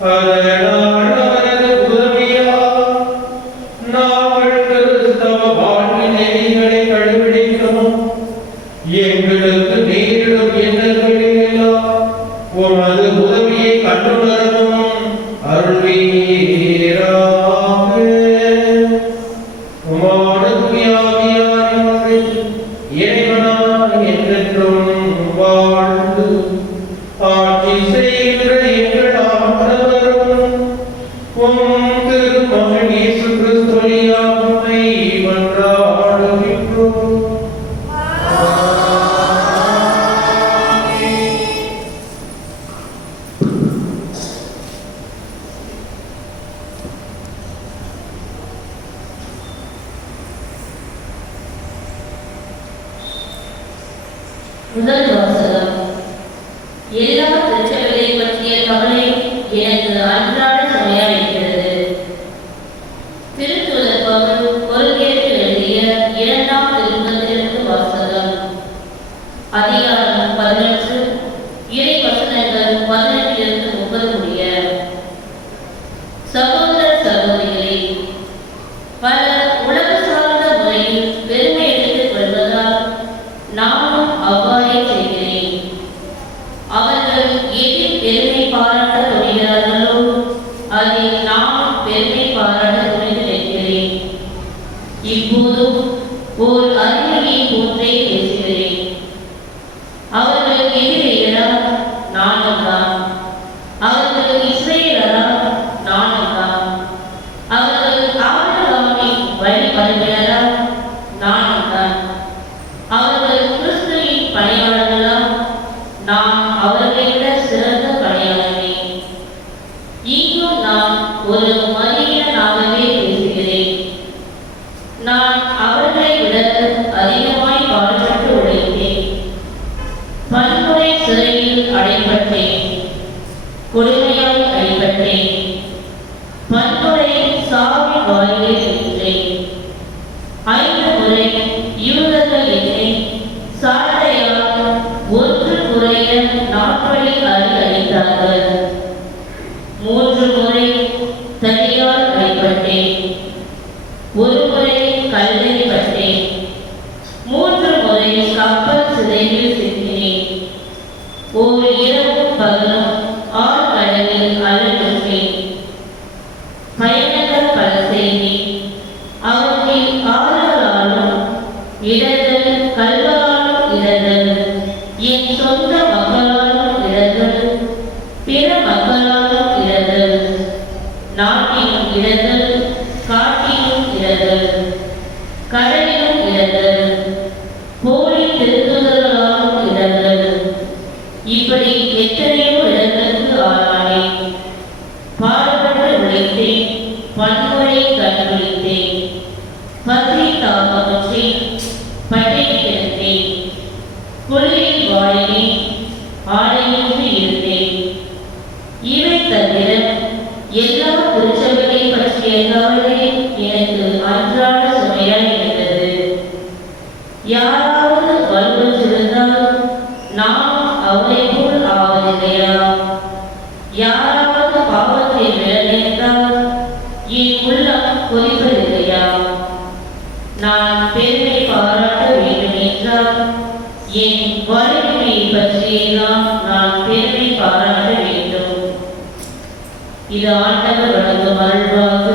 Hallelujah. முதல் வாசகம். எல்லா திருச்சபைகளை பற்றிய கவலை எனக்கு அன்றாட சுமையாயிருக்கிறது. திருத்தூதர் பவுல் கொரிந்தியருக்கு எழுதிய 2ஆம் திருமுகத்திலிருந்து வாசகம். அதிகாரம் 11, இறை வசனங்கள் 18 30 முடிய. சகோதர சகோதரிகளே, பலர் உலக சார்ந்த முறையில் பெருமை எடுத்துக் கொள்வதால் நானும் அவ்வாறே செய்கிறேன். அவர்கள் எதில் பெருமை பாராட்ட துணிகிறார்களோ அதில் நானும் பெருமை பாராட்ட துணிந்து நிற்கிறேன். இப்போதும் ஓர் அறிவியை போன்றே பேசுகிறேன். அவர்கள் எதிரிகளா? நானும் தான். அவர்கள் இஸ்ரேலரா? நானும் தான். அவர்கள் ஆபிரகாமின் வழிபடுகிறா? நானும் தான். அவர்கள் கிறிஸ்துவின் பணியாளர்களா? நான் அவர்களை விட சிறந்த பணியாளனே. இங்கும் நான் ஒரு மனிதனாகவே பேசுகிறேன். நான் அவர்களை விட அதிகமாய் பாடுபட்டு உழைத்தேன். பன்முறை சிறையில் அடைபட்டேன். கொடுமையாய் அடைபட்டேன். பன்முறை சாவி வாயிலில் நின்றேன். 5 முறை யூதர்கள் என்னை சாட்டையால் ஒன்று குறைய நாட்களை அழித்தார்கள். 3 முறை தடியால் அடிபட்டேன். 1 முறை கல்லில் பட்டேன். 3 முறை கப்பல் சிதைவில் சிக்கினேன். ஒரு இரவும் பகலும் ஆழ்கடலில் அலறுவேன். பயணங்கள் பல செய்தேன். அவற்றில் ஆறுகளாலும் இடர்கள், கல்வராலும் இடர்கள், என் சொந்த மக்களாலும் இடர்கள், பிற மக்களாலும் இடர்கள், நாட்டிலும் இடர்கள், காட்டிலும் இடர்கள், கடலிலும் இடர்கள், போலி திருத்துதர்களாலும் இடர்கள். இப்படி எத்தனையோ இடங்களுக்கு ஆளானேன். பாடுபட்டு உழைத்தேன். பன்முறை கண்டுபிடித்தேன். பசி தாகமுற்றேன். பட்டினி கிடந்தேன். குளிரில் வாழினேன். ஆடையின்றி இருந்தேன். இவை தவிர எல்லா திருச்சபைகளை பற்றிய கவலை எனக்கு அன்றாட சுமையாய் இருந்தது. யாராவது வலுவற்றிருந்தால் நானும் அவரை போல் ஆவதில்லையா? யாராவது பாவத்தில் விழ நேர்ந்தால் என் உள்ளம் கொதிப்பதில்லையா? நான் பெருமை பாராட்ட வேண்டும் என்றால் என் வலிமையை பற்றியெல்லாம் நான் பெருமை பாராட்ட வேண்டும். இது ஆண்டவர் வழங்கும் அருள்வாக்கு.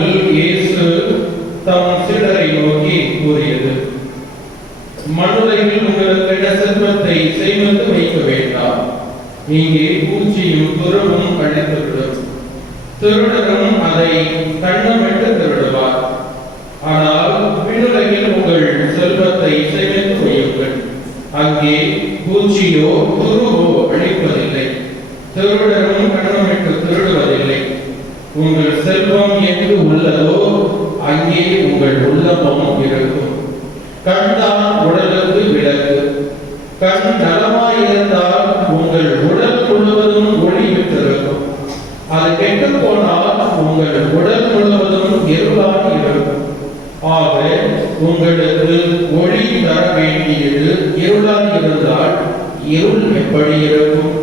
நாளில் இயேசு தம் சீடரை நோக்கி கூறியது, மண்ணுலகில் உங்களுக்கு செல்வத்தை சேமித்து வைக்க வேண்டாம். இங்கே பூச்சியும் துருவும் கழித்துவிடும், திருடரும் அதை கண்ணமிட்டு திருடுவார். ஆனால் விண்ணுலகில் உங்கள் செல்வத்தை சேமித்து வையுங்கள். அங்கே பூச்சியோ துருவோ அழிப்பதில்லை, திருடரும் கண்ணமிட்டு திருடுவதில்லை. உங்கள் செல்வம் எங்கு உள்ளதோ அங்கே உங்கள் உள்ளமும் இருக்கும். கண்தான் உடலுக்கு விளக்கு. கண் நலமாயிருந்தால் உங்கள் உடல் முழுவதும் ஒளி பெற்றிருக்கும். அது கெட்டு போனால் உங்கள் உடல் முழுவதும் இருளாக இருக்கும். ஆக உங்களுக்கு ஒளி தர வேண்டியது இருளாக இருந்தால் இருள் எப்படி இருக்கும்?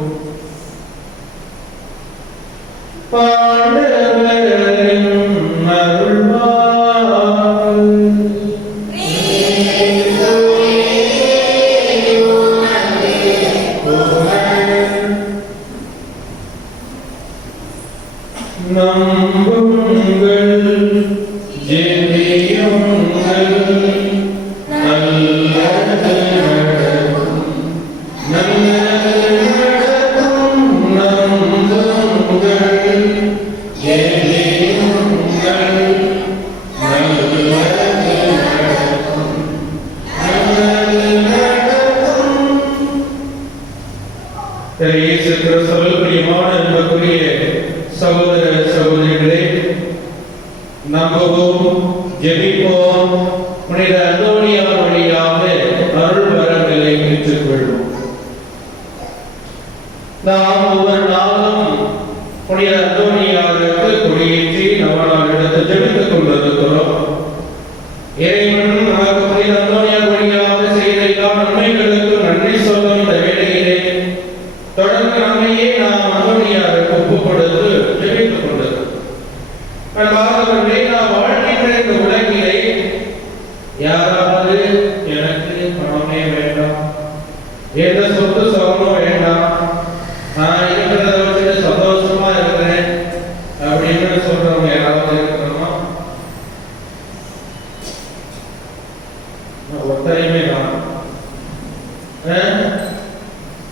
சகோதர சகோதரிகளே, நம்புவோம், ஜெபிப்போம், புனித அந்தோனியார் வழியாக அருள் வரங்களை பெற்றுக்கொள்வோம். நாம் ஒவ்வொரு நாளும் புனித அந்தோனியாருக்கு கொடியேற்றி நம்மளால் எடுத்து ஜெபித்துக் கொண்டிருக்கிறோம். இறைவன் நமக்கு புனித அந்தோனியார் வழியாக செய்த எல்லா நன்மைகளுக்கு நன்றி சொல்லும் இந்த வேளையிலே தொடர்ந்து நம்மையே நாம் அந்தோனியாருக்கு ஒப்புக் கொடுத்து ஜெபித்துக் கொண்டிருக்கிறோம். நாம் வாழ்கின்ற இந்த உலகிலே யாராவது எனக்கு பணமே வேண்டாம், எந்த சொத்து சுகமும் வேண்டாம், நான் இருக்கிறத வச்சுட்டு சந்தோஷமா இருக்கிறேன் அப்படின்னு சொல்றவங்க யாராவது இருக்கிறோமா? ஒத்தரையுமே தான்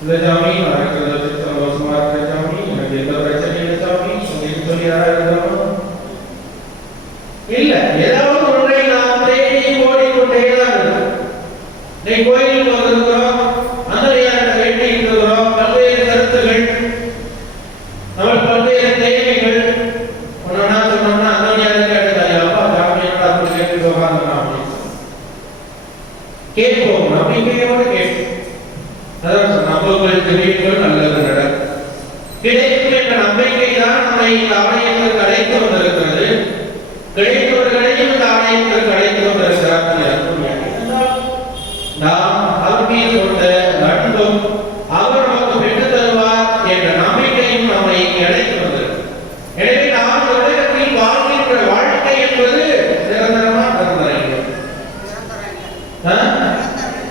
இந்த சாமி நான் இருக்கிறத வச்சு சந்தோஷமா இருக்கிற சாமி, எனக்கு எந்த பிரச்சனையும் இல்லை சாமி அப்படின்னு சொல்லி யாரா இருக்கிறோம்? இல்ல, ஏதாவது ஒன்றை நாம் தேடி ஓடிக்கொண்டேதான் இருக்கும். கோயிலுக்கு வந்திருக்கிறோம், அந்தரியார்கிட்ட வேண்டி இருக்கிறோம், பல்வேறு கருத்துகள், நம்ம பல்வேறு தேவைகள் ஒன்னா சொன்னோம்னா அந்தரியார் கேட்டதாயா அப்பா சாமியோட அப்படி கேட்டு உட்காந்துக்கலாம் அப்படின்னு கேட்போம். நம்பிக்கையோடு கேட்போம். அதான் நம்புங்கள் தெரியுங்கள் நல்லது நடக்கும் கிடைக்கும் என்ற நம்பிக்கை தான் நம்மை இந்த ஆலயத்திற்கு அழைத்து வந்திருக்கிறது. கிடைத்தவர்களையும் இந்த ஆலயத்திற்கு அழைத்து வந்திருக்கிறார். நாம் அவர் மீது கொண்ட அன்பும் அவர் நமக்கு பெற்று தருவார் என்ற நம்பிக்கையும் நம்மை அழைத்து வந்திருக்கிறது. எனவே நாம் உலகத்தில் வாழ்கின்ற வாழ்க்கை என்பது நிரந்தரமா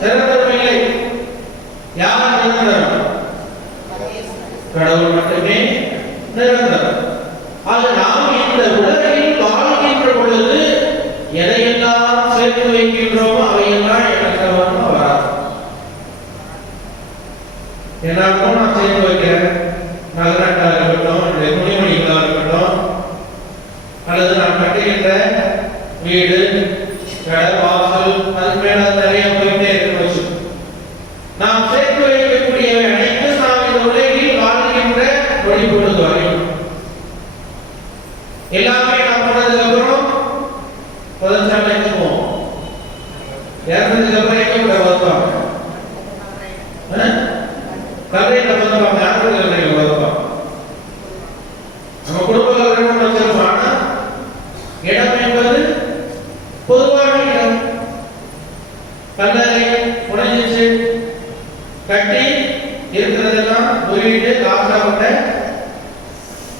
நிரந்தரமில்லை. யார் நிரந்தரம்? கடவுள் மட்டுமே நிரந்தரம். ஆக நாம் இந்த உலகில் வாழ்கின்ற பொழுது எதையெல்லாம் சேர்த்து வைக்கின்றோமோ அவையெல்லாம் எனக்கு வராது. எல்லாருக்கும் நான் சேர்த்து வைக்கிறேன், நகராட்டா இருக்கட்டும், துணிமணிகளா இருக்கட்டும், அல்லது நான் கட்டுகின்ற வீடு, கடை, வாசல், அது மேல நிறைய போயிட்டே இருக்கு. நாம் சேர்த்து வைக்கக்கூடியவை அனைத்தும் நாம் இந்த உலகில் வாழ்கின்ற ஒளி பொழுது வரையும் எல்லாமே நாம் போனதுக்கு அப்புறம் பதினஞ்சாம் எங்க போவோம், இறந்ததுக்கு அப்புறம் எங்க கூட வருவாங்க, கதையில வந்துவாங்க, யாருக்கு கதையில வருவாங்க. நம்ம குடும்பங்கள் வச்சிருப்போம். ஆனா இடம் என்பது பொதுவான இடம். கல்லறை உடைஞ்சிச்சு, கட்டி இருக்கிறதெல்லாம் உருவிட்டு காசாப்பட்ட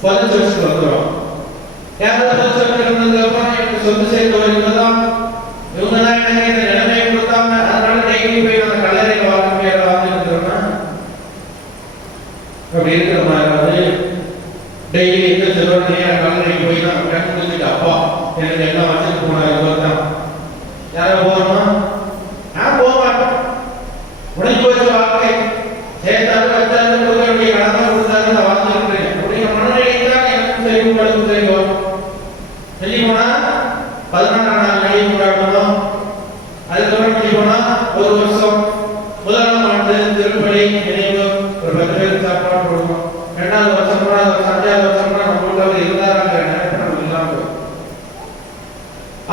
பதினஞ்சு வருஷத்துக்கு வந்துடும். யாராவது இருந்ததுக்கு அப்புறம் எனக்கு சொத்து சேர்த்து வருவதுதான் இவங்க தான் எனக்கு இந்த நிலைமையை கொடுத்தாங்க, அதனால டெய்லி போய் அந்த கல்லறையில் வாழ்ந்துருக்கிறோம்னா அப்படி இருக்கிற மாதிரி டெய்லி எந்த செல்வனையே கல்லறைக்கு போய் தான் கண் முடிச்சுட்டு அப்பா எனக்கு எல்லாம் வச்சுட்டு போனாரு தான். யாரோ போகணுமா? நான் போக மாட்டேன். முடிஞ்சு வச்ச வாழ்க்கை சேர்த்தாரு வச்சாரு கொடுக்க கடமை கொடுத்தாரு நான் வாழ்ந்துருக்கிறேன் அப்படிங்கிற மனநிலை தான் எனக்கு தெரியும், உங்களுக்கு தெரியும். சொல்லி போனா 14ஆம் நாள் நினைவு கொண்டாடணும். அதுக்கப்புறம் சொல்லி போனா ஒரு வருஷம் 1ஆம் ஆண்டு திருப்பலி நினைவு ஒரு 10 பேருக்கு சாப்பாடு கொடுக்கணும். 2வது வருஷம் 3வது வருஷம் 5வது வருஷம்னா நம்மளுக்கு அவர் இருந்தாராங்க நினைப்பு நம்ம இல்லாம.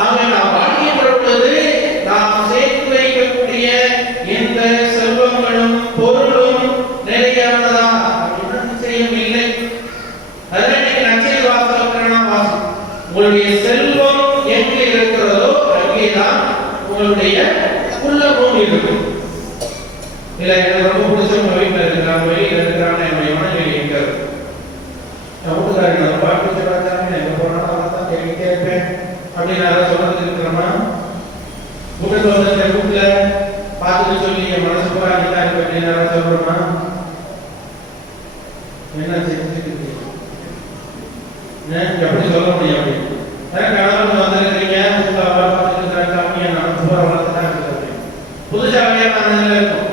ஆக நாம் வாழ்கின்ற பொழுது நாம் சேர்த்து வைக்கக்கூடிய இந்த செல்வங்களும் பொருளும் நிறையானதா அப்படின்னா நிச்சயம் இல்லை. அதில் இன்னைக்கு நச்சரி வாசம் உங்களுடைய செல்வம் எங்கே இருக்கிறதோ அங்கேதான் உங்களுடைய உள்ளமும் இருக்கும். இல்ல எனக்கு ரொம்ப பிடிச்சவங்க வீட்டில் இருக்கிறாங்க, வெளியில இருக்கிறாங்க, என்னுடைய மனநிலை இருக்கிறது. நான் வீட்டுக்காரி நான் பாட்டு வச்சாங்க, எங்க போனாலும் அதை தான் கேட்டுக்கிட்டே இருப்பேன் அப்படின்னு யாராவது சொல்றதுக்கு இருக்கிறோமா? வீட்டுக்கு வந்து இந்த வீட்டுல பார்த்துட்டு சொல்லி என் மனசு பூரா அங்கதான் இருக்கு அப்படின்னு யாராவது சொல்றோமா? என்ன செஞ்சுட்டு எப்படி சொல்ல முடியும் அப்படின்னு கணவன் வந்திருக்கிறீங்க, வீட்டுல அவரை பார்த்துட்டு இருக்கிறாங்க, என் மனசு பூரா வளர்த்துதான் இருக்கிறது. புதுசா கல்யாணம் இருக்கும்,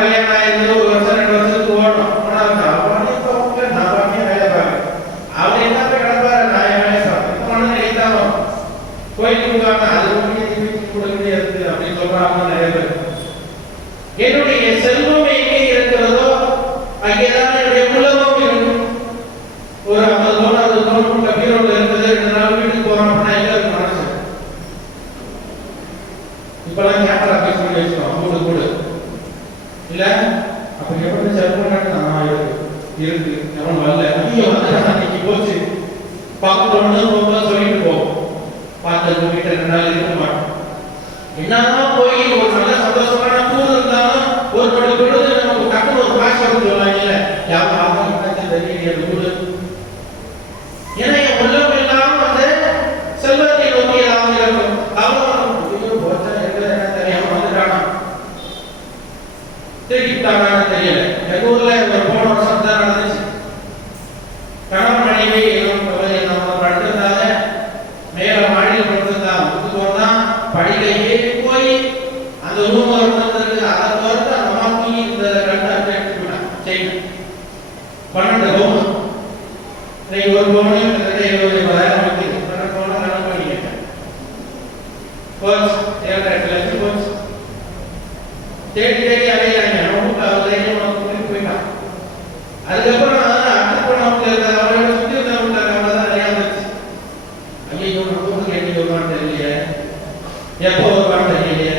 கல்யாணம் ஆயிருந்து 1 வருஷம் 2 வருஷத்துக்கு ஓடும். நான் வேலை பார்க்க அவர் என்ன போய் கிடப்பாரு, நான் வேலை பார்ப்பேன் நினைத்தாலும் கோயிலுக்கு அது கொடுக்க முடியாது அப்படின்னு சொல்றாங்க நிறைய பேர். என்னுடைய செல்வம் எங்கே இருக்கிறதோ அங்கேதான் என்னுடைய உள்ளமும் இருக்கும். ஒரு 50 பவுன் 60 பவுன் கபீரோட இருக்குது, 2 நாள் வீட்டுக்கு போறோம் அப்படின்னா எங்க இருக்கு மனசு? இப்பெல்லாம் கேமரா பேஸ் பண்ணி வச்சுக்கோம் கூடு கூடு இல்ல. அப்ப எப்படி செல்வம் இருக்கு அவன் வரல, ஐயோ அன்னைக்கு போச்சு பார்க்கணும்னு ரொம்ப சொல்லிட்டு போவோம். பார்த்து வீட்டை 2 நாள் இருக்க மாட்டோம். என்னதான் போய் ஒரு நல்ல சந்தோஷமான கூறு இருந்தாலும் ஒரு படி பொழுது நமக்கு டக்குனு ஒரு காசு சொல்லுவாங்க யாரும் வெளியே கூடு. ஏன்னா என் உள்ளம் எல்லாம் வந்து செல்வத்தை நோக்கி ஏதாவது இருக்கும். அவன் போச்சா இருக்கிற என்ன தெரியாம வந்துட்டானா திருப்பிட்டானான்னு தெரியல. எங்க ஊர்ல ஒரு போன வருஷம் தான் நடந்துச்சு. கணவன் மனைவி நம்ம படுத்திருந்தாங்க, மேல மாடியில் படுத்திருந்தாங்க. முத்து போனா படிக்கையே போய் அந்த ரூம் இருக்கு, அதை தவிர்த்து அந்த அம்மா தூங்கி இந்த கண்டாட்டு எடுத்துக்கிட்டான் செய்யணும் 12 பவுன். இன்னைக்கு ஒரு பவுனையும் கிட்டத்தட்ட 70,000 வந்து 12 பவுன் கணக்கு பண்ணிக்கிட்டேன். போச்சு 7-8 லட்சம் போச்சு. தேடி தேடி அலையாங்க போயிட்டான். அதுக்கப்புறம் அடுத்த பணத்துல இருந்த அவரோட சுத்தி இருந்தவங்க தான் நிறைய வந்துச்சு. ஐயோ நம்ம கேட்டு வருவான்னு தெரியலையே, எப்போ வருவான்னு தெரியலையே,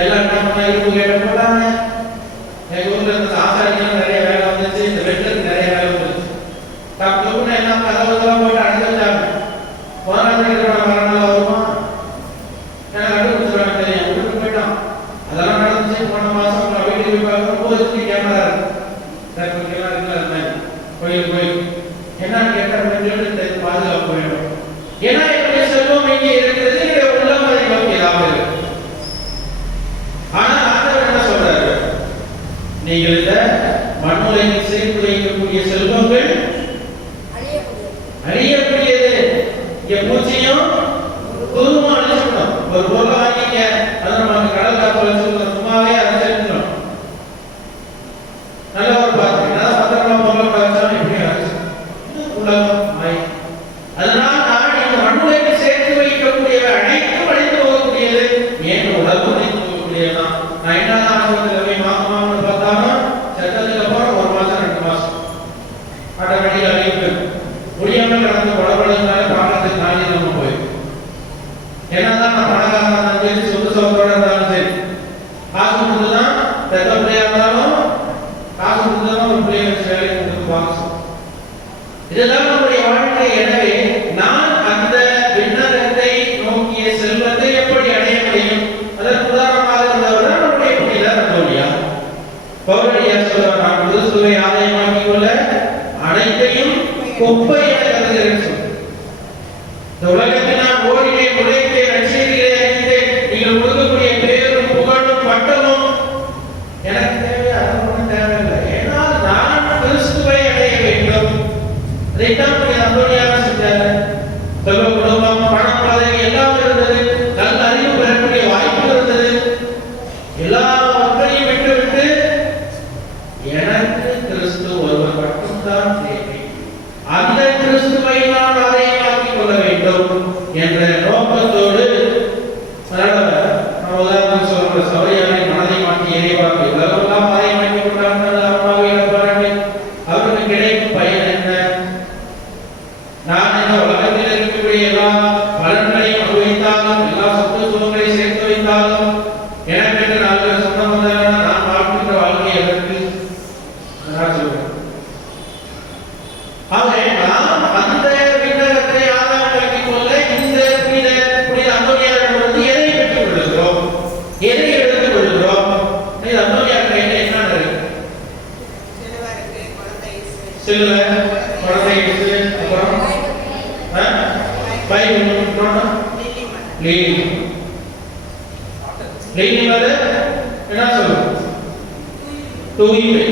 எல்லாம் கேட்ட போட்டாங்க. எங்க ஊர்ல இருந்த ஆசாரிகள் நிறைய வேலை வந்துச்சு, இந்த வெட்டருக்கு நிறைய வேலை வந்துச்சு. தப்புன்னு எல்லாம் கதவுலாம் போட்டு அடிச்சு வச்சாங்க. மரணம் வருமா எனக்கு கண்டுபிடிச்சிருவாங்க தெரியும், வீட்டுக்கு போயிட்டான். அதெல்லாம் நடந்துச்சு. போன மாசம் வீட்டுக்கு போய் பார்க்கும்போது கேமரா இருக்கு கோயில் என்னன்னு கேட்ட பாதுகாப்பு வேண்டும். ஏன்னா என்னுடைய செல்வம் இங்கே இருக்கிறது, என்னுடைய உள்ளம் அதை நோக்கி லாபம் இருக்கு. ஆனா ஆண்டவர் என்ன சொல்றாரு, நீங்கள் இந்த மண்ணுலகில் சேர்த்து வைக்கக்கூடிய செல்வங்கள் அழியக்கூடியது. இங்க பூச்சியும் துருவமும் அழிச்சுக்கணும். ஒரு பொருளை வாங்கிக்க, அதை நமக்கு கடல் காப்பு வச்சுக்கணும், சும்மாவே அதை சேர்க்கணும். நல்ல ஒரு பாத்திரம் பத்திரமா பொருளை வச்சாலும் எப்படி உலகம் மாய். அதனால் நான் இந்த மண்ணுலகில் சேர்த்து வைக்கக்கூடியவை அனைத்தும் அழிந்து போகக்கூடியது, ஏன் உலகம் அழிந்து போகக்கூடியதுதான். நான் என்னதான் ஆசிரியர் மாசமானு பார்த்தாலும் சட்டத்துக்கு அப்புறம் 1 மாசம் 2 மாசம் ஆட்டோமேட்டிக் அழிப்பு முடியாமல் கடந்து படப்படுறதுனால பார்க்கறதுக்கு நாளே நம்ம போயிடும். என்னதான் நான் பணக்காரன் சரி சொந்த சோதரோட இருந்தாலும் சரி காசு கொடுத்துதான் பெத்த பிள்ளையா இருந்தாலும் காசு கொடுத்துதான் ஒரு பிள்ளைய வச்சு வேலைக்கு கொடுத்து பாசம். இதுதான் நம்முடைய வாழ்க்கை. எனவே நான் அந்த விண்ணகத்தை நோக்கிய செல்வத்தை எப்படி அடைய முடியும்? அதற்கு உதாரணமாக இருந்தவர் தான் நம்முடைய புனிதர் அந்தோனியா. பவுலடியார் சொல்றார், நான் கிறிஸ்துவை ஆதாயமாக்கிக் கொள்ள அனைத்தையும் குப்பை என கருதுகிறேன். இந்த உலகத்தில் நான் ஓடினேன், உழைத்தேன், நற்செய்திகளை அறிந்தேன். நீங்கள் கொடுக்கக்கூடிய பேரும் புகழும் பட்டமும் எனக்கு தேவை, அதற்கு தேவையில்லை. ஏன்னால் நான் கிறிஸ்துவை அடைய வேண்டும். அதைத்தான் அந்தோனியார் செஞ்சார். என்ன சொல்லுங்க? தூய்மை.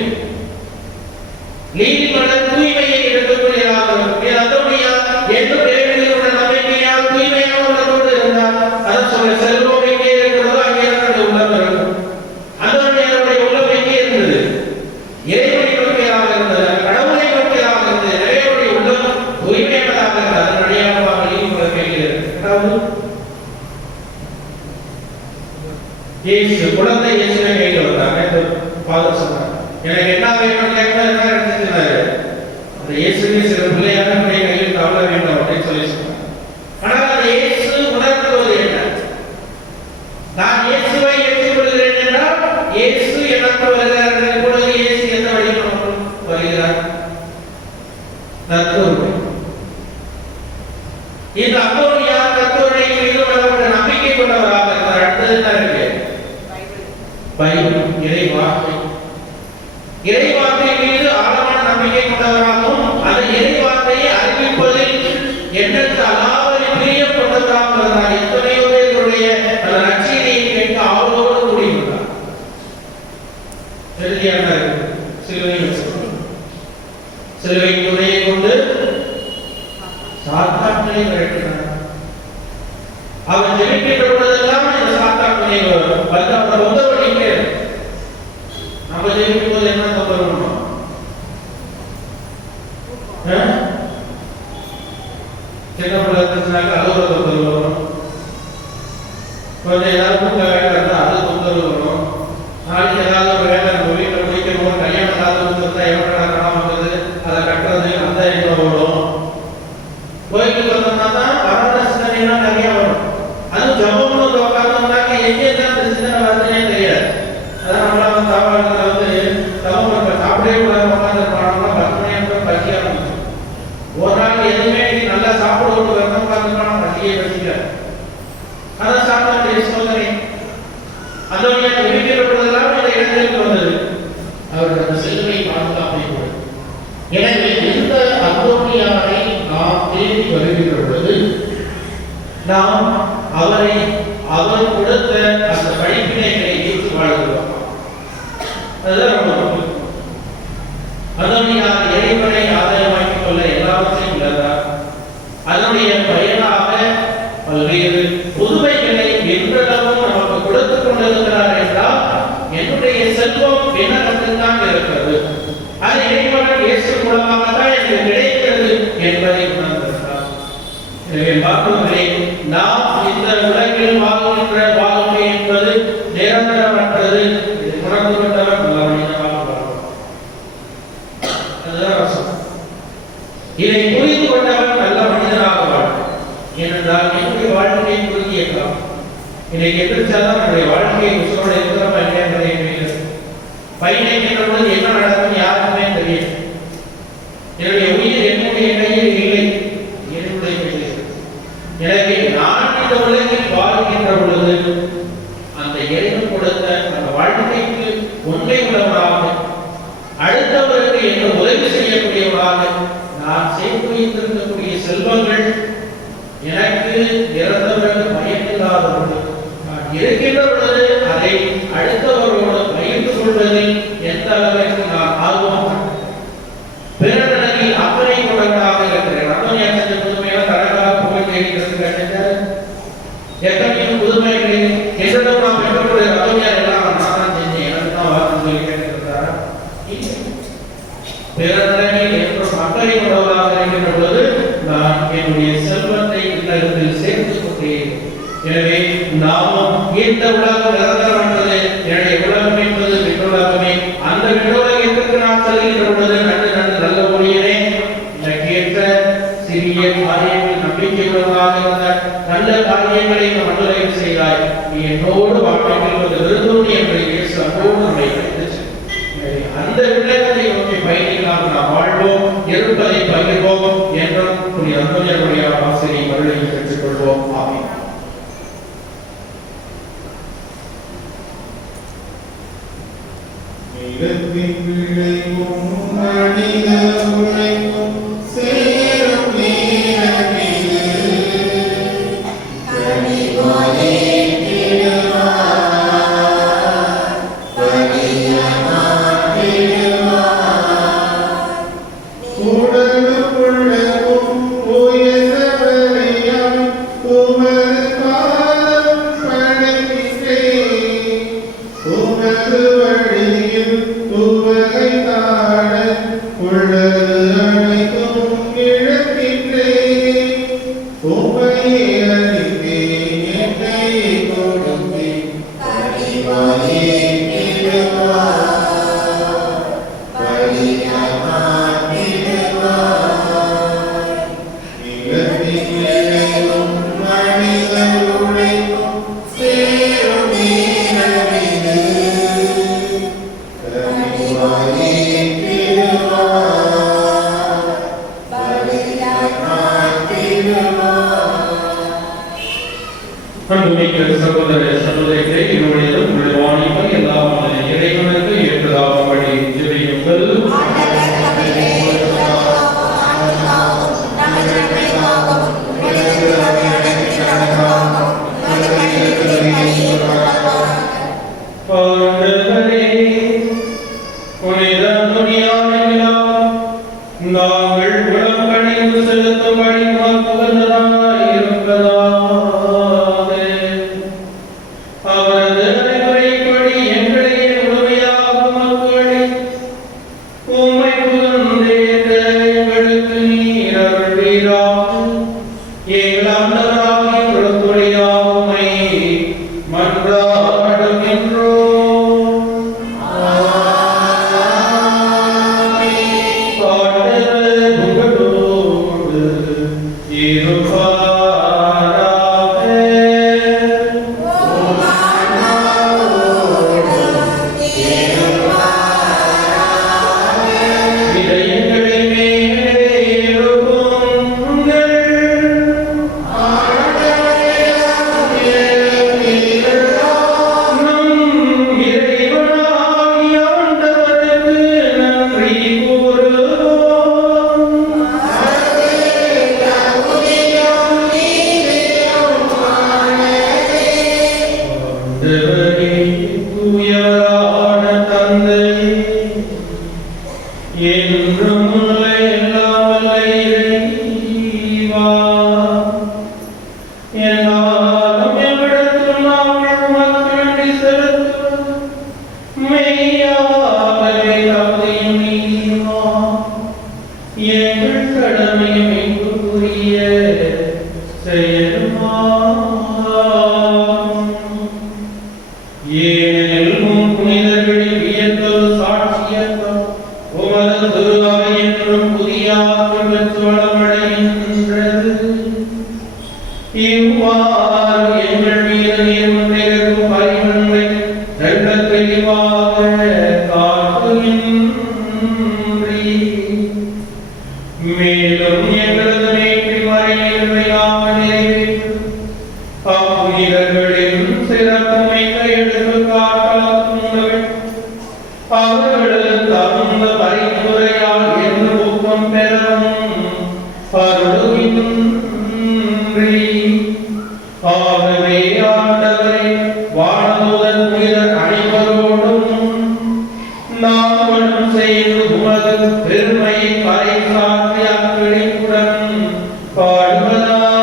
நீதிமன்றம் தூய்மையை எடுக்கக்கூடியதாக என்றும் தேவனுடைய நம்பிக்கையால் தூய்மையான உள்ளத்தோடு இருந்தார். அதை சொல்ல செல்வம் எங்கே இருக்கிறதோ அங்கே அவருடைய உள்ளம் இருக்கும். அதனுடைய உள்ளம் எங்கே இருந்தது? இறைவனை நோக்கியதாக இருந்தது, கடவுளை நோக்கியதாக இருந்தது. இறைவனுடைய உள்ளம் தூய்மையானதாக இருந்தது. அதன் அடையாளமாக நீதிமன்றம் கேட்கிறது. இயேசு குழந்தை இயேசுவை கையில் வந்தாங்க. ஃபாதர் சொன்னார், எனக்கு என்ன வேணும்னு கேட்க என்ன எடுத்துக்கிறாரு. அந்த இயேசுவே சில பிள்ளையாக கையில் தவள வேண்டும் அப்படின்னு சொல்லி சொன்னார். ஆனால் அந்த இயேசு உணர்த்துவது என்ன? நான் இயேசுவை ஏற்றுக்கொள்கிறேன் என்றால் இயேசு எனக்கு வருகிறார். இப்பொழுது இயேசு எந்த வழியில் வருகிறார்? நற்கருணை. இந்த அந்தோனியா நற்கருணை மீது அவருடைய நம்பிக்கை கொண்டவராக இருந்தார். அடுத்தது என்ன இருக்கு? பைபிள், இறைவார்த்தை. இறைவார்த்தை மீது ஆழமான நம்பிக்கை கொண்டவராகவும் அந்த இறைவார்த்தையை அறிவிப்பதில் எண்ணற்ற அலாவரி பிரியம் கொண்டவராக இருந்தார். எத்தனையோ பேருடைய அந்த நற்செய்தியை கேட்க ஆவலோடு கூடியிருந்தார். சிலுவை துணையை கொண்டு சாத்தானை விரட்டினார். அவன் ஜெபிக்கின்ற பொழுதெல்லாம் இந்த சாத்தானை வந்து அவன் தொந்தரவு பேர். நம்ம ஜெபிக்கும் போது என்ன தொந்தரவு? சின்ன பிள்ளை இருந்துச்சுனாக்க அது ஒரு தொந்தரவு வரும். கொஞ்சம் ஏதாவது கூட்ட வேலை இருந்தால் அது தொந்தரவு வரும். நாளைக்கு ஏதாவது ஒரு வேலை நம்ம வீட்டில் முடிக்கணும், கல்யாணம் ஏதாவது வந்துருந்தா எவ்வளோ பணம் வந்தது அதை கட்டுறது அந்த எண்ணம் வரும். கோயிலுக்கு வந்தோம்னா தான் வராத சிந்தனைலாம் நிறைய வரும். அதுவும் ஜபம்னு உட்கார்ந்தோம்னாக்க எங்கேதான் அந்த சிந்தனை வருதுன்னே தெரியாது. அதான் நம்மளாம் தாவாளத்தில் வந்து தவம் பண்ண சாப்பிடவே கூடாது உட்காந்து போனோம்னா 10 மணி நேரம் பசி ஆரம்பிச்சு. ஒரு நாள் எதுவுமே நல்லா சாப்பிடுவோம் வரணும் உட்காந்துருக்கோம், பசியே பசிக்க. அதான் சாப்பிட சோதனை. அந்தோனியா விரிக்கிறப்பதெல்லாம் இந்த இடத்திற்கு வந்தது. அவருடைய அந்த செல்வை பாதுகாப்பை கூட. எனவே இந்த அந்தோனியாரை நாம் தேடி வருகின்ற பொழுது நாம் அவரை அவர் கொடுத்த அந்த படிப்பினைகளை ஏற்று வாழ்கிறோம். அதுதான் ரொம்ப முக்கியம். அந்தோனியார் இறைவனை ஆதாயமாக்கிக் கொள்ள எல்லாவற்றையும் உள்ளதார். அதனுடைய பயனாக பல்வேறு புதுமைகளை என்றளவும் நமக்கு கொடுத்துக் கொண்டிருக்கிறார் என்றால் என்னுடைய செல்வம் என்னிடத்தில்தான் இருக்கிறது, அது இறைவன் இயேசு மூலமாக தான் எனக்கு கிடைக்கிறது என்பதை உணர்ந்திருக்கிறார். எனவே பார்க்கிறவர்களே, நாம் இந்த உலகில் வாழ்கின்ற வாழ்க்கை என்பது நிரந்தரமற்றது. உணர்ந்து கொண்டவர் நல்ல மனிதனாக வாழ்வார். அதுதான் ரசம். இதை புரிந்து கொண்டவர் நல்ல மனிதனாக வாழ்வார். ஏனென்றால் என்னுடைய வாழ்க்கையை குறுகிய காலம். இதை எதிர்த்தால்தான் என்னுடைய வாழ்க்கையை உசோடு இருக்கிறோம் என்பதை பையனை கேட்ட பொழுது என்ன நடக்கும் யாருக்குமே தெரியும். என்னுடைய உயிர் என்னுடைய கையில் இல்லை, என்னுடைய கையில். எனவே நான் இந்த உலகில் வாழ்கின்ற பொழுது அந்த இறைவன் கொடுத்த அந்த வாழ்க்கைக்கு உண்மை உள்ளவராக, அடுத்தவருக்கு என்று உதவி செய்யக்கூடியவராக, நான் சேர்த்து வைத்திருக்கக்கூடிய செல்வங்கள் எனக்கு இறந்தவருக்கு பயனில்லாத பொழுது நான் இருக்கின்ற பொழுது அதை அடுத்தவரோடு பகிர்ந்து கொள்வதில் எந்த அளவிற்கு நான் ஆர்வம் பிறனில் அக்கறை கொண்டவராக இருக்கிறேன். அந்தோனியா செஞ்ச புதுமையான தரகாக புகழ் கேட்கிறது. எத்தனையோ புதுமைகளை என்னிடம் நாம் பெற்றக்கூடிய அந்தோனியார் எல்லாம் நான் செஞ்சேன் எனக்கு தான் வார்த்தை சொல்லி கேட்டிருக்கிறார். பிறனில் என்றும் அக்கறை கொண்டவராக இருக்கின்ற பொழுது நான் என்னுடைய செல்வத்தை இல்லத்தில் சேர்த்து கொண்டேன். எனவே நாமும் இந்த உலகம் நிரந்தரமற்றது, என்னுடைய உலகம் என்பது விண்ணுலகமே. அந்த விண்ணுலகத்திற்கு நான் செல்கின்ற பொழுது நல்ல ஊழியரே, எனக்கு ஏற்ற சிறிய காரியங்கள் நம்பிக்கையுள்ளதாக இருந்த நல்ல காரியங்களை மண்ணுலகில் செய்தாய், நீ என்னோடு வாழ்க்கையில் விருந்தோடு என்பதை இயேசு அன்போடு நம்மை கண்டித்து அந்த விண்ணகத்தை நோக்கி பயணிக்கலாம். நாம் வாழ்வோம், இருப்பதை பகிர்வோம் என்றும் அந்தோனியாருடைய ஆசிரியை மறுபடியை பெற்றுக்கொள்வோம். ஆமென். மனித உழைக்கும் சேரும் நேரமிது அன்புமிக்க சகோதர சகோதரிகளே, என்னுடையதும் உங்களுடைய வாணிபம் எல்லாம் இறைவனுக்கு ஏற்றதாகும்படி ஜெபியுங்கள். ஆண்டவரே, புனித துணியாளர்களால் நாங்கள் குணம் கணிந்து செலுத்தும்படி உமக்கு உகந்ததாயிருப்பதாக. அவரது அறிவுரைப்படி எங்களையே முழுமையாக உமக்கு அளித்து உம்மை புகழ்ந்தேத்த எங்களுக்கு நீர் அருள்வீராக. எங்கள் ஆண்டவராகிய உம்முடைய உம்மை மன்றாடுகின்றோம். மேலும் எங்களது நேற்று மறையாக அப்புனிதர்களின் சிறப்புமிக்க எடுத்துக்காட்டாக அவர்களது தகுந்த பரிந்துரையால் எந்த ஊக்கம் பெறவும் அருளுகின்றீ. ஆகவே ஆண்டவரே, வானதூதர் புனிதர் அனைவரோடும் நாங்களும் செய்து உமது பெருமையை பறைசாற்றி அக்கிழிப்புடன் பாடுவதாவது.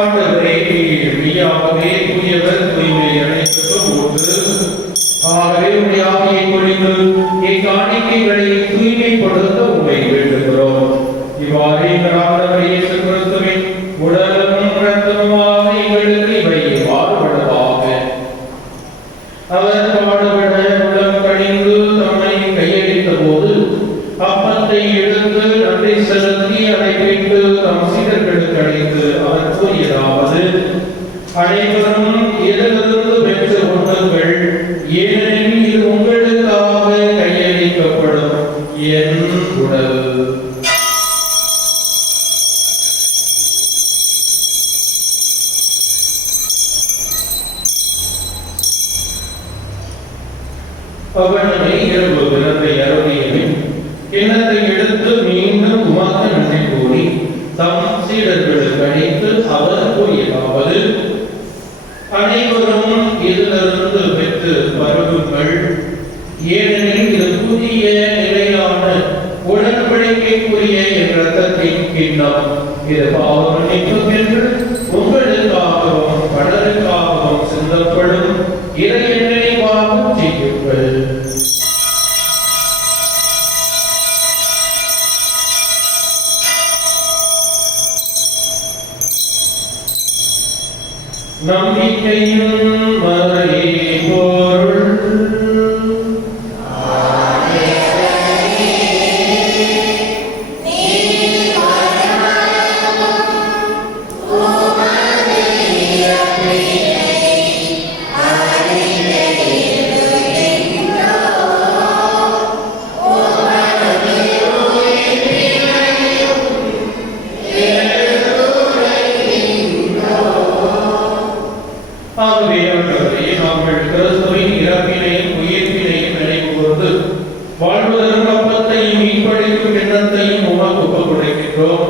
ஆண்டவரே, மெய்யாகவே தூயவர், தூய்மை அனைத்துக்கும் ஊற்று. ஆகவே உம்முடைய ஆவியை பொழிந்து இக்காணிக்கைகளை தூய்மைப்படுத்த உம்மை வேண்டுகிறோம். இவ்வாறு எங்கள் ஆண்டவர் இயேசு கிறிஸ்துவின் உடலும் இரத்தமுமாக எங்களுக்கு இவை மாறுபடுவதாக. அவர் பாடுபட உடல் கணிந்து தம்மை கையளித்த போது அப்பத்தை எடுத்து நன்றி செலுத்தி அதை பிட்டு தம் சீடர்களுக்கு அளித்து அவர் கூறியதாவது: அனைவரும் இதிலிருந்து பெற்று உண்ணுங்கள், ஏனெனில் இது உங்களுக்காக கையளிக்கப்படும் என் உடல். அவனை இரவு வினத்தை அருளியபின் கிண்ணத்தை எடுத்து மீண்டும் உமக்கு நன்றி கூறி தம் சீடர்களுக்கு அளித்து அவர் கூறியதாவது: நம்பிக்கையின் மறைபொருள். ஆகவே ஆண்டவரே, நாங்கள் கிறிஸ்துவின் இறப்பினையும் உயிர்ப்பினையும் நினைவுகூர்ந்து வாழ்வதற்கு அப்பத்தையும் மீன்பளிக்கும் எண்ணத்தையும் உமக்கு ஒப்புக்கொடுக்கின்றோம்.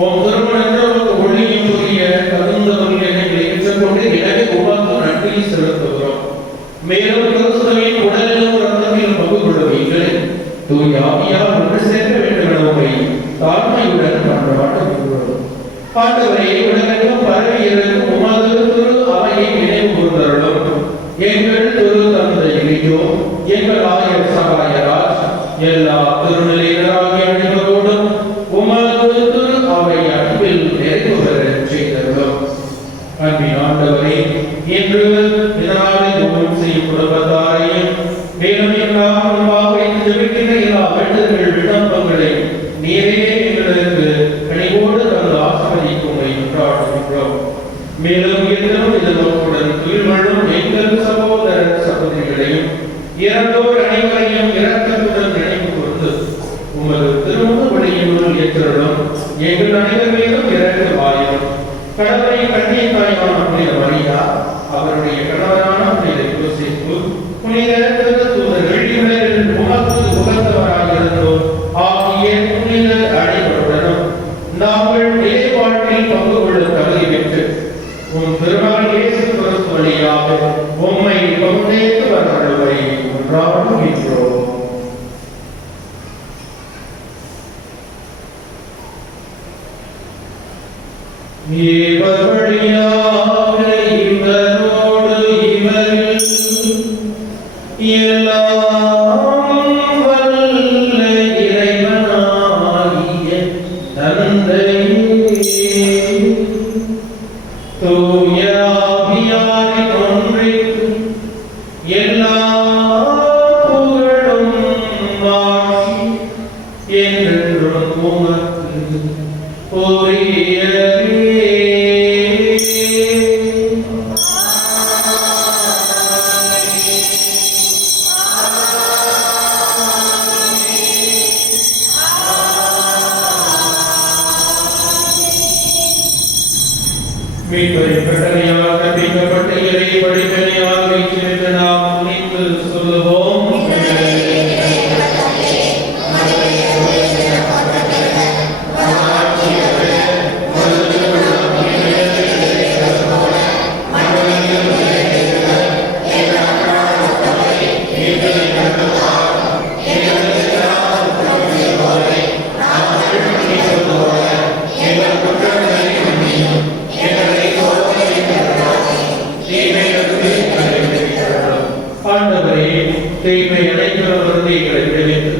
உம் திருமணத்தில் உமக்கு ஒளியும் புரிய தகுந்தவர்களை ஏற்றுக்கொண்டு எனவே உமக்கு நன்றி செலுத்துகிறோம். மேலும் கிறிஸ்துவின் உடலிலும் இரத்தத்திலும் பங்கு கொள்ளுவீர்கள் தூய ஆவியால் ஒன்று சேர்க்க வேண்டும் என உம்மை தாழ்மையுடன் மன்றாடுகிறோம். ஆண்டவரே, உலகெங்கும் பரவி இருக்கும் உமது திரு அவையை நினைவு கூர்ந்தருளும். எங்கள் திரு தந்தை இலியோ, எங்கள் ஆயர் சகாயராஜ், எல்லா திருநிலையினராகிய அனைவரோடும் உமது திரு அவை அன்பில் நிறைவு பெறச் செய்தருளும். அன்பின் ஆண்டவரே, இன்று இதனாலே ஊழியம் செய்யும் குடும்பத்தாரையும் மேலும் எல்லாம் முன்பாக வைத்து ஜெபிக்கின்ற எல்லா வேண்டுதல்கள் விண்ணப்பங்களை நீரே எங்களுக்கு கனிவோடு தந்து ஆசீர்வதிக்கும்படி மன்றாடுகின்றோம். மேலும் எதிலும் எதிர்நோக்குடன் கீழ்வாழும் எங்கள் சகோதர சகோதரிகளையும் இறந்தோர் அனைவரையும் இரக்கத்துடன் நினைவு கூர்ந்து உமது திருமுக வழியினுள் ஏற்றலும் எங்கள் அனைவர் மீதும் இரக்கமாயும் கடவுளை கண்ணிய தாயான புனித மரியா, அவருடைய கணவரான புனித யோசேப்பு, புனித தூதர்கள் இவர்கள் உமக்கு உகந்தவராக இருந்தோர் ஆகிய புனித அனைவருடனும் நாங்கள் நிலை வாழ்வில் பங்கு கொள்ளும் தகுதி பெற்று உம் திருமகன் இயேசு கிறிஸ்து வழியாக உம்மை பங்கேற்று வருவதை ஒன்றாடுகின்றோம். இவர் வழியாக இவரோடு இவரில் எல்லாம் வல்ல இறைவனாகிய தந்தையே, தூய ஆவியாரின் ஒன்றிற்கு எல்லா புகழும் மாட்சியும் என்றென்றும் உமக்கு உரியதே. மீட்பரின் கட்டளையால் கற்பிக்கப்பட்ட இறை படிப்பினையால் வைத்திருந்த நாம் துணிந்து சொல்லுவோம். ஆண்டவரே, தீமை அனைத்திலிருந்து எங்களை விடுவித்து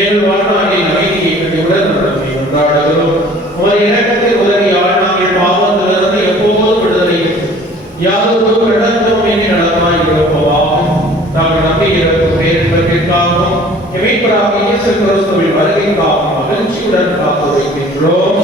எங்கள் வாழ்நாளில் அமைதியை உடன் நடத்தி கொண்டாடுகிறோம். உமது இரக்கத்தில் உதவியால் நாங்கள் பாவத்திலிருந்து எப்போதும் விடுதலை பெற்று யாதொரு இடத்தும் இனி நடமாய் இருப்போமாக நாங்கள் நம்பியிருக்கும் பேரின்பத்திற்காகவும் மீட்பராக இயேசு கிறிஸ்துவின் வருகைக்காகவும் மகிழ்ச்சியுடன் காத்து வைக்கின்றோம்.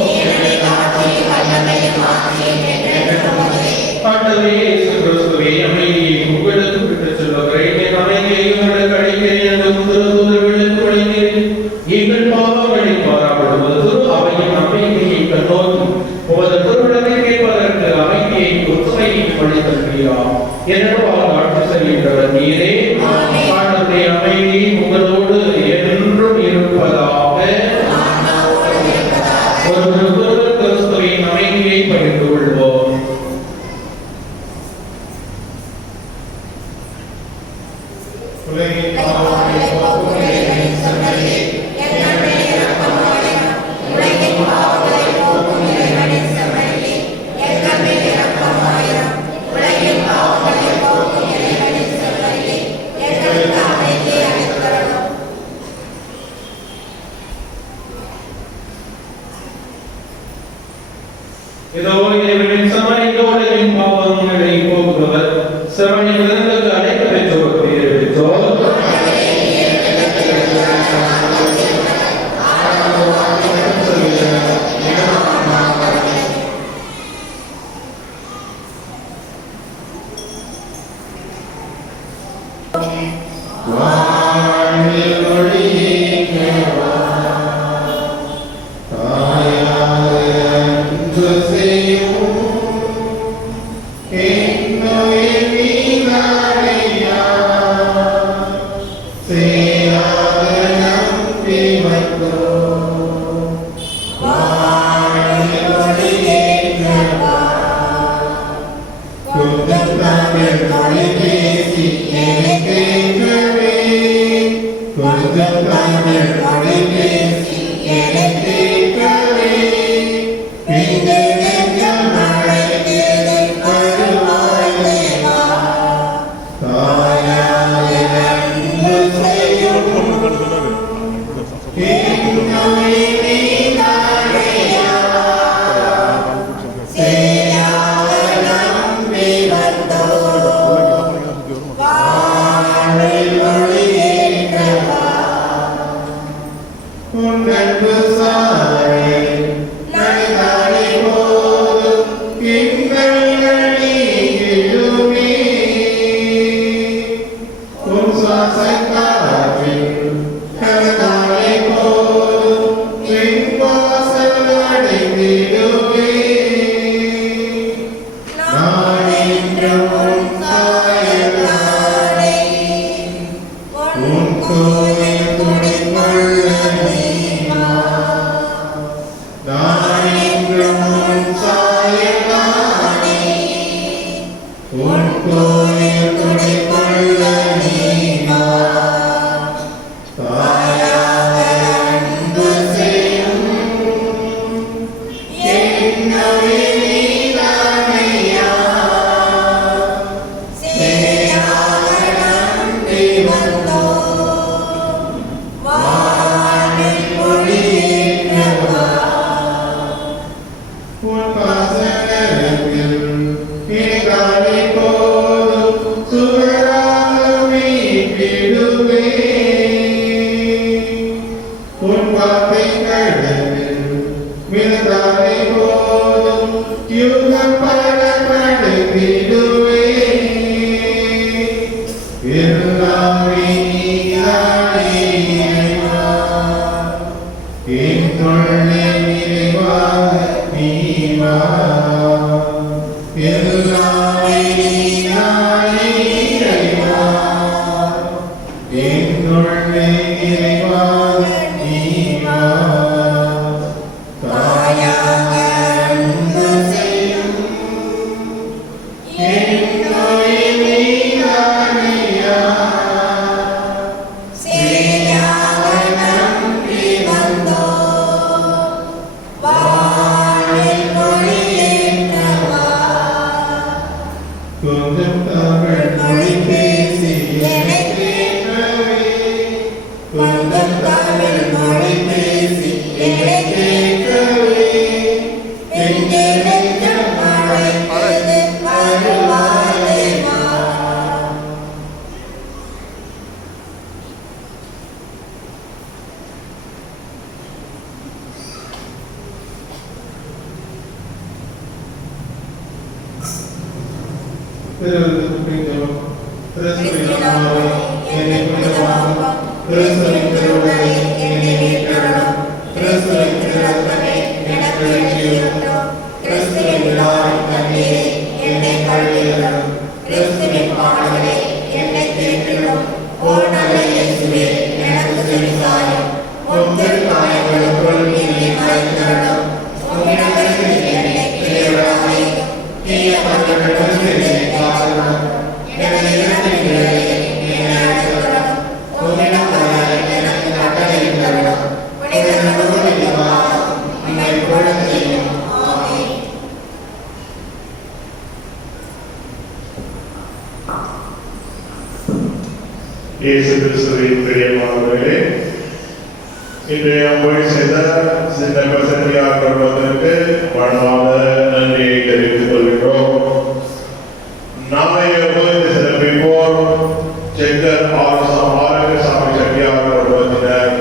ஆண்டவரே இயேசு கிறிஸ்துவே, அமைதியை உங்களுக்கு விட்டுச் செல்லுகிறேன். என் அமைதியை உங்களுக்கு அளிக்கிறேன் என்று தூதர்களுக்கு வழங்கினேன். எங்கள் பாவங்களை பாராட்டுவது அவையின் அமைதியை கண்ணோக்கி உமது திருவிழத்தை கேட்பதற்கு அமைதியை ஒற்றுமையை வழித்தல்கிறார் என்று ஆட்சி செய்கின்றவர் நீரே. ஆண்டவரே, அமைதி உங்களோடு என்றும் இருப்பதாக. ஒருவருக்கொருவர் கிறிஸ்துவின் அமைதியை பகிர்ந்து கொள்வோம். வாழ்வில் ஒளியேற்றவா, தாயாக அன்பு செய்யும் என்னுயிர் நீதானையா, சேயாக நம்பி வந்தோம். வாழ்வில் ஒளியேற்றவா, கொஞ்சம் தமிழ் மொழி பேசி எனக்கேற்றவே, கொஞ்சம் தமிழ் மொழி பேசி எனக்கேற்றவே, பின்பு நெஞ்சம் அழைத்தது வருவாய் தேவா, தாயாக அன்பு செய்யும் என்னுயிர் நீதானையா, சேயாக நம்பி வந்தோம். வாழ்வில் ஒளியேற்றவா, உன் அன்பு சாலை நனைந்தாலே போதும் இன்னல்கள் நீங்கிடுமே, உன் சுவாச காற்றில் கலந்தாலே போதும் என் வாசல் அடைந்திடுமே. நான் என்றும் உன் சாயலானை, உன் கோயில் துணைக்கொள்ள நீவா. நான் என்றும் உன் சாயலானை, உன் கோயில் துணைக்கொள்ள நீவா. தாயாக அன்பு செய்யும் என்னுயிர் நீதானையா, சேயாக நம்பி வந்தோம். வாழ்வில் ஒளியேற்றவா, உன் பாசனத்தில் எனக்காலே போதும் சுவராக மீட்டிடுவே, உன் வார்த்தை கடலில் மிதந்தாலே போதும் யுகம் பல படைத்திடுவே. எல்லாமே நீதானே இறைவா, என் தொல்லை நிறைவாக நீ வா. எல்லாமே நீதானே இறைவா, என் தொல்லை நிறைவாக நீ வா. தாயாக அன்பு செய்யும் என்னுயிர் நீதானையா, சேயாக நம்பி வந்தோம். வாழ்வில் ஒளியேற்றவா, கொஞ்சம் தமிழ் மொழி பேசி எனக்கேற்றவே, கொஞ்சம் தமிழ் மொழி பேசி எனக்கேற்றவே, பின்பு நெஞ்சம் அழைத்தது வருவாய் தேவா. இயேசு கிறிஸ்துவின் பிரியமானவர்களே, இன்றைய மொழி செய்த சின்ன பிரசன்னியார் கொள்வதற்கு மனமார்ந்த நன்றியை தெரிவித்துக் கொள்கின்றோம். நாளைய மொழி சிறப்பிப்போர் செங்கர் ஆரோக்கியசாமி செட்டியார் கொள்வதினர்.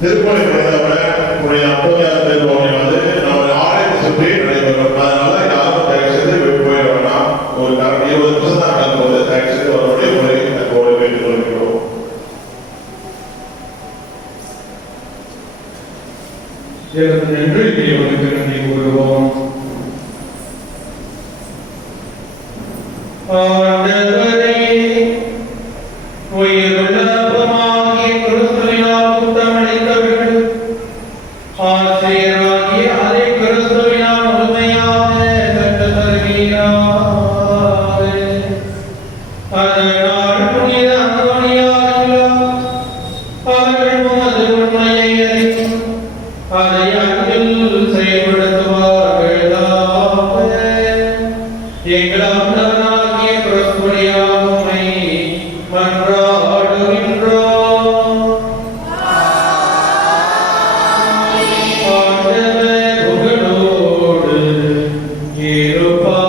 திருப்பணி முடிந்தவுடன் புனித அந்தோனியார் திருப்பணி வந்து நம்ம ஆலயத்தை சுற்றி நடைபெறும். அதனால யாரும் தயவு செய்து போயிட வேண்டாம். ஒரு 20 நிமிஷம் தான் நடக்கும்போது தயவு செய்து அவருடைய முறை வேண்டுகொள்கிறோம். ஆண்டவரே, உயிருள்ள அப்பமாகிய கிறிஸ்துவினால் குற்றமடைந்தவர்கள் ஆசிரியராகிய அதை கிறிஸ்துவினால் முழுமையாக கற்றுத் தருகிறார். அதனால் புனித அந்தோனியார் அவர்கள் உமது உண்மையை அறிந்து அதை அன்பில் செயல்படுத்துவார்களாக. எங்கள் ஆண்டவராகிய கிறிஸ்துவினால் உம்மை மன்றாடுகின்றோம். ஆண்டவர் உங்களோடு இருப்பாராக.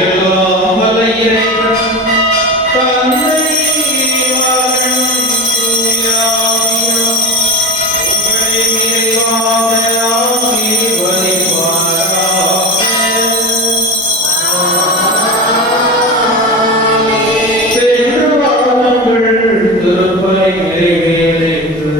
எல்லாம் வல்ல இறைவன், தந்தை, மகன், தூய ஆவியார் உங்களை நிறைவாக ஆசீர்வதிப்பாராக. சென்று வாருங்கள், திருப்பலி நிறைவேறிற்று.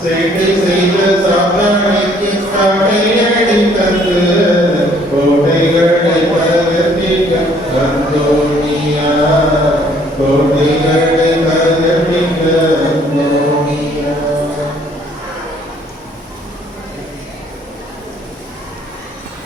Say